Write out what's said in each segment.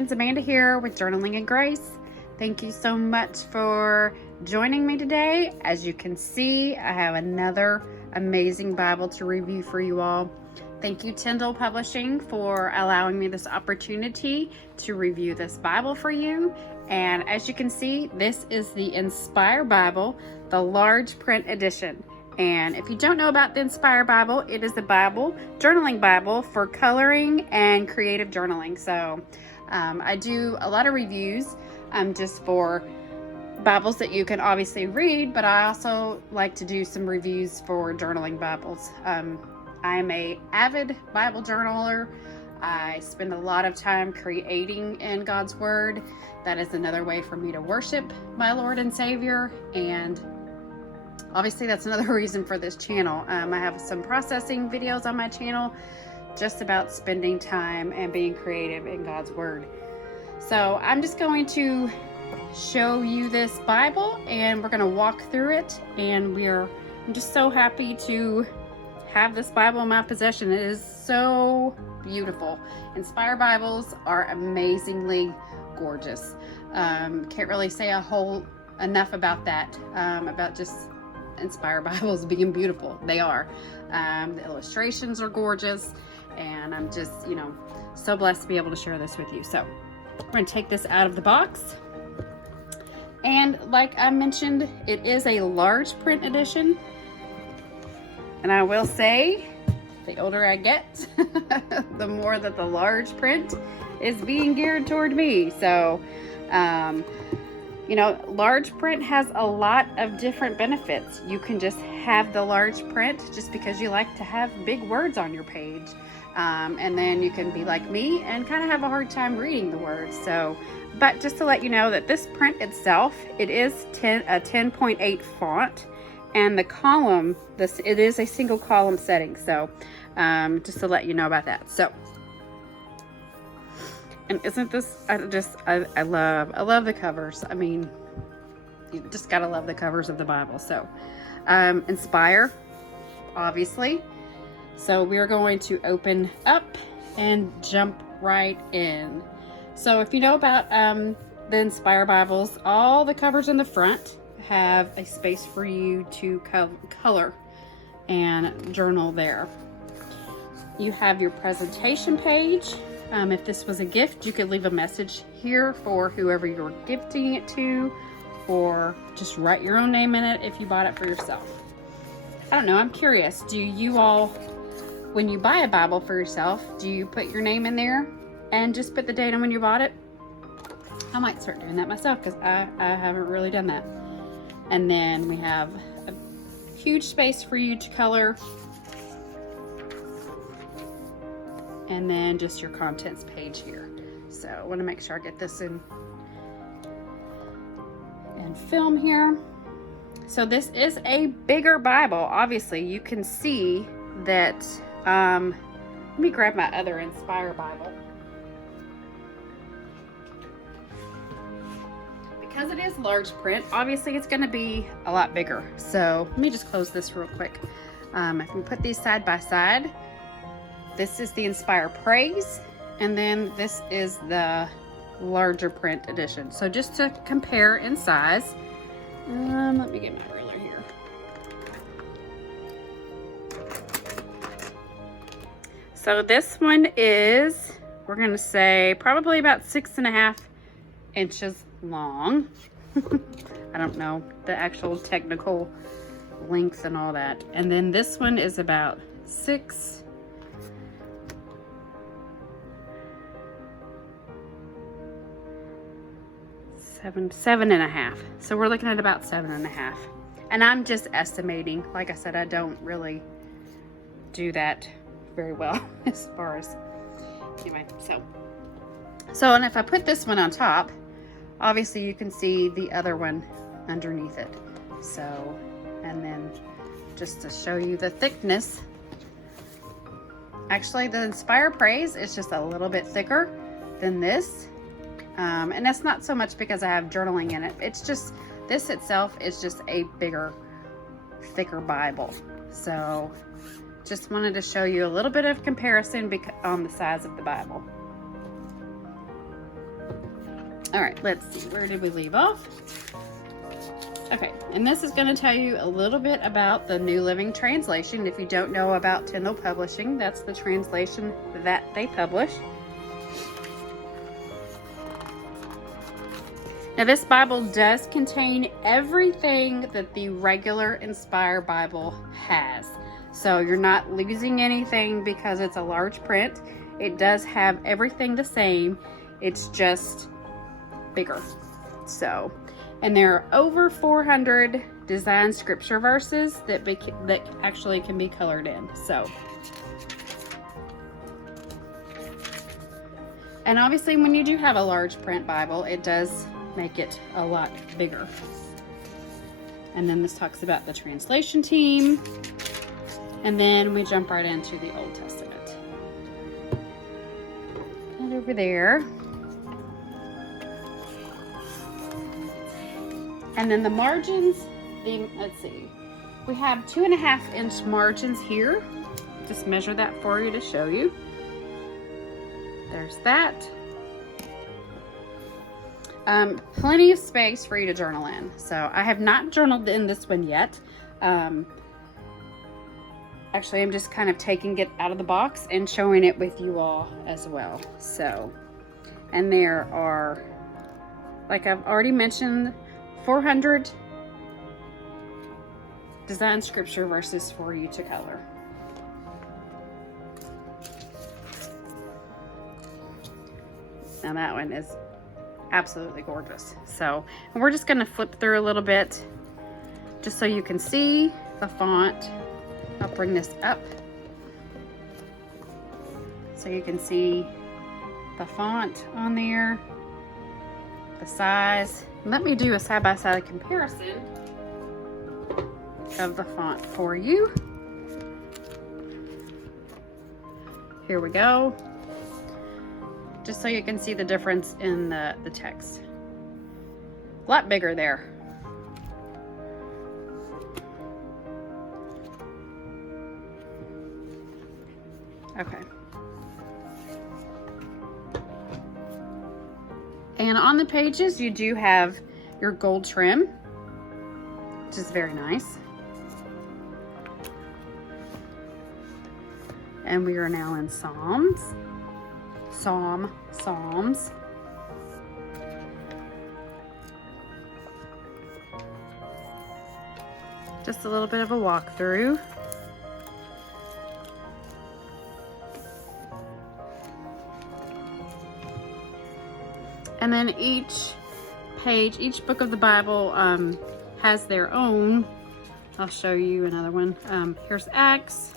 friends, Amanda here with Journaling and Grace. Thank you so much for joining me today. As you can see, I have another amazing Bible to review for you all. Thank you, Tyndale Publishing, for allowing me this opportunity to review this Bible for you. And as you can see, this is the Inspire Bible, the large print edition. And if you don't know about the Inspire Bible, it is a Bible, journaling Bible for coloring and creative journaling. So I do a lot of reviews just for Bibles that you can obviously read, but I also like to do some reviews for journaling Bibles. I'm an avid Bible journaler. I spend a lot of time creating in God's Word. That is another way for me to worship my Lord and Savior, and obviously that's another reason for this channel. I have some processing videos on my channel just about spending time and being creative in God's Word. So I'm just going to show you this Bible and we're going to walk through it, and I'm just so happy to have this Bible in my possession. It is so beautiful. Inspire Bibles are amazingly gorgeous. Can't really say enough about that, about just Inspire Bibles being beautiful. They are. The illustrations are gorgeous, and I'm just, so blessed to be able to share this with you. So we're going to take this out of the box. And like I mentioned, it is a large print edition. And I will say, the older I get, the more that the large print is being geared toward me. So, large print has a lot of different benefits. You can just have the large print just because you like to have big words on your page. And then you can be like me and kind of have a hard time reading the words. So, but just to let you know that this print itself, it is a 10.8 font. And the column, it is a single column setting. So just to let you know about that. So, and isn't this, I love the covers. I mean, you just gotta love the covers of the Bible. So Inspire, obviously. So we're going to open up and jump right in. So if you know about the Inspire Bibles, all the covers in the front have a space for you to color and journal there. You have your presentation page. If this was a gift, you could leave a message here for whoever you're gifting it to, or just write your own name in it if you bought it for yourself. I don't know, I'm curious, do you all, when you buy a Bible for yourself, do you put your name in there and just put the date on when you bought it? I might start doing that myself because I haven't really done that. And then we have a huge space for you to color. And then just your contents page here. So I want to make sure I get this in film here. So this is a bigger Bible. Obviously, you can see that. Let me grab my other Inspire Bible. Because it is large print, obviously it's going to be a lot bigger. So let me just close this real quick. If we put these side by side, this is the Inspire Praise, and then this is the larger print edition. So just to compare in size, let me get my ruler here. So this one is, we're going to say probably about 6.5 inches long. I don't know the actual technical length and all that. And then this one is about 7.5. So we're looking at about 7.5. And I'm just estimating. Like I said, I don't really do that very well as far as, anyway, so and if I put this one on top, obviously you can see the other one underneath it. So, and then just to show you the thickness, actually the Inspire Praise is just a little bit thicker than this. And that's not so much because I have journaling in it. It's just, this itself is just a bigger, thicker Bible. So just wanted to show you a little bit of comparison on the size of the Bible. All right, let's see. Where did we leave off? Okay, and this is going to tell you a little bit about the New Living Translation. If you don't know about Tyndale Publishing, that's the translation that they publish. Now, this Bible does contain everything that the regular Inspired Bible has. So you're not losing anything because it's a large print. It does have everything the same. It's just bigger. So, and there are over 400 designed scripture verses that actually can be colored in. So, and obviously when you do have a large print Bible, it does make it a lot bigger. And then this talks about the translation team. And then we jump right into the Old Testament. And over there. And then the margins, let's see. We have 2.5-inch margins here. Just measure that for you to show you. There's that. Plenty of space for you to journal in. So I have not journaled in this one yet. Actually, I'm just kind of taking it out of the box and showing it with you all as well. So, and there are, like I've already mentioned, 400 designed scripture verses for you to color. Now that one is absolutely gorgeous. So, and we're just going to flip through a little bit just so you can see the font. I'll bring this up so you can see the font on there, the size. Let me do a side-by-side comparison of the font for you. Here we go. Just so you can see the difference in the text. A lot bigger there. Okay. And on the pages, you do have your gold trim, which is very nice. And we are now in Psalms. Psalms. Just a little bit of a walkthrough. And then each page, each book of the Bible has their own. I'll show you another one. Here's Acts.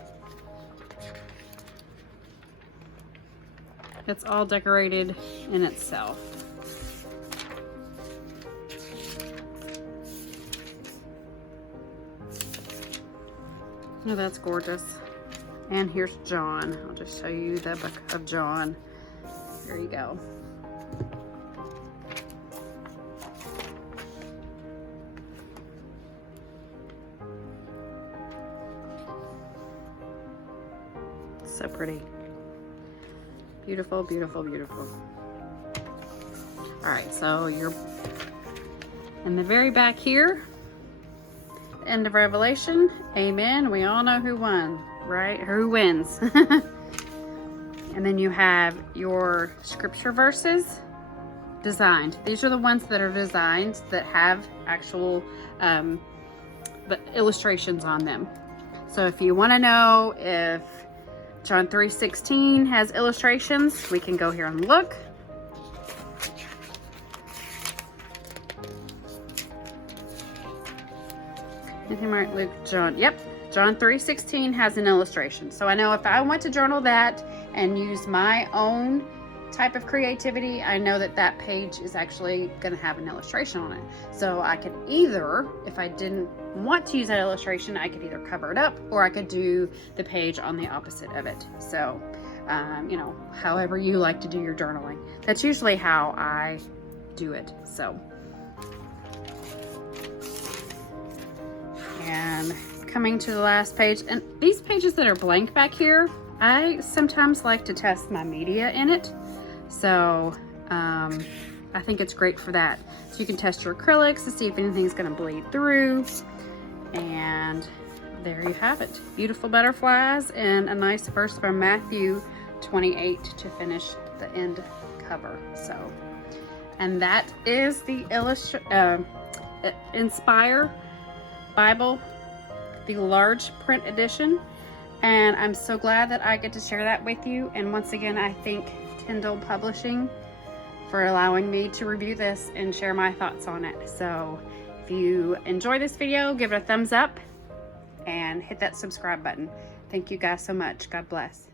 It's all decorated in itself. Oh, that's gorgeous. And here's John. I'll just show you the book of John. There you go. So pretty. Beautiful, beautiful, beautiful. All right, so you're in the very back here. End of Revelation. Amen. We all know who won, right? Who wins. And then you have your scripture verses designed. These are the ones that are designed that have actual the illustrations on them. So if you want to know if John 3:16 has illustrations, we can go here and look. Matthew, Mark, Luke, John. Yep, John 3:16 has an illustration. So I know if I want to journal that and use my own type of creativity, I know that that page is actually going to have an illustration on it. So I could either, if I didn't want to use that illustration, I could either cover it up or I could do the page on the opposite of it. So, you know, however you like to do your journaling. That's usually how I do it. So, and coming to the last page, and these pages that are blank back here, I sometimes like to test my media in it. So I think it's great for that. So you can test your acrylics to see if anything's going to bleed through. And there you have it. Beautiful butterflies and a nice verse from Matthew 28 to finish the end cover. So, and that is the Inspire Bible, the large print edition. And I'm so glad that I get to share that with you. And once again, I thank Tyndale Publishing for allowing me to review this and share my thoughts on it. So if you enjoy this video, give it a thumbs up and hit that subscribe button. Thank you guys so much. God bless.